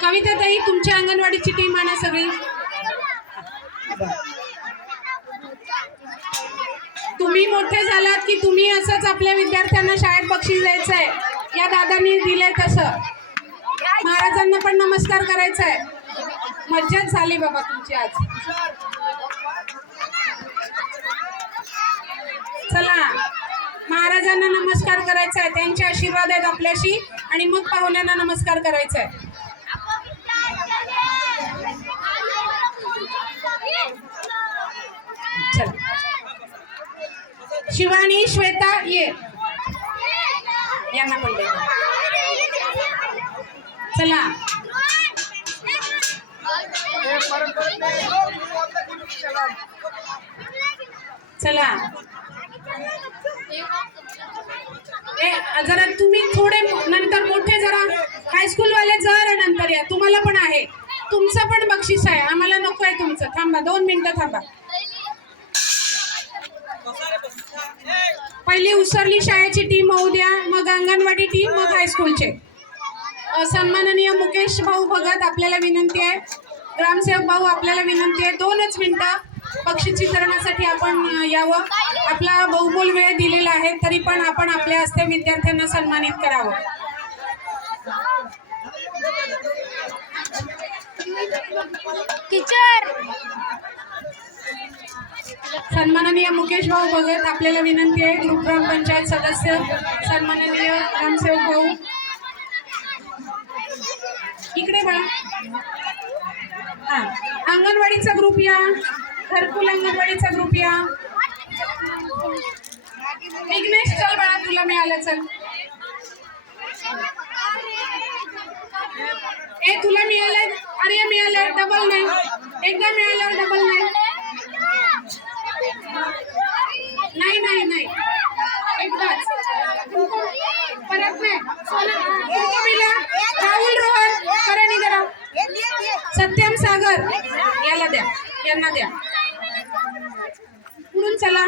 कविता ताई तुमच्या अंगणवाडीची टीम आणा सगळी? तुम्ही मोठे झालात की तुम्ही असंच आपल्या विद्यार्थ्यांना शाळेत बक्षीस द्यायचं आहे या दादांनी दिलंय तसं. महाराजांना पण नमस्कार करायचा आहे मज्जाच झाली बाबा तुमची आज. चला. महाराजांना नमस्कार करायचा आहे. त्यांचे आशीर्वाद आहेत आपल्याशी. आणि मग पाहुण्यांना नमस्कार करायचा आहे. शिवानी श्वेता ये. यांना पण दे. चला. चला. जरा तुम्ही थोडे नंतर मोठे जरा हायस्कूल वाले जरा नंतर या. तुम्हाला पण आहे. तुमचं पण बक्षीस आहे. आम्हाला नको आहे तुमचं. थांबा दोन मिनिटं थांबा. पहिली उसरली शाळेची टीम होऊ द्या मग अंगणवाडी टीम मग हायस्कूलचे सन्माननीय मुकेश भाऊ भगत आपल्याला विनंती आहे. ग्रामसेवक भाऊ आपल्याला विनंती आहे. दोनच मिनिटं. बक्षीस वितरणासाठी आपण यावं. आपला बहुमोल वेळ दिलेला आहे तरी पण आपण आपल्या हस्ते विद्यार्थ्यांना सन्मानित करावं. टीचर! सन्माननीय मुकेश भाऊ भगत आपल्याला विनंती आहे ग्रुप ग्रामपंचायत सदस्य सन्माननीय ग्रामसेवक भाऊ. इकडे बघा. हा अंगणवाडीचा ग्रुप या. घरकुल अंगणवाडीचा ग्रुप या विघ्नेश चल बाळा तुला मिळालं चल. ए तुला मिळालं अरे मिळालं डबल नाही. एकदा मिळालं डबल नाही. नाही नाही नाही. एकदाच. परत नाही. सोना द्या यांना द्या. पुढून चला.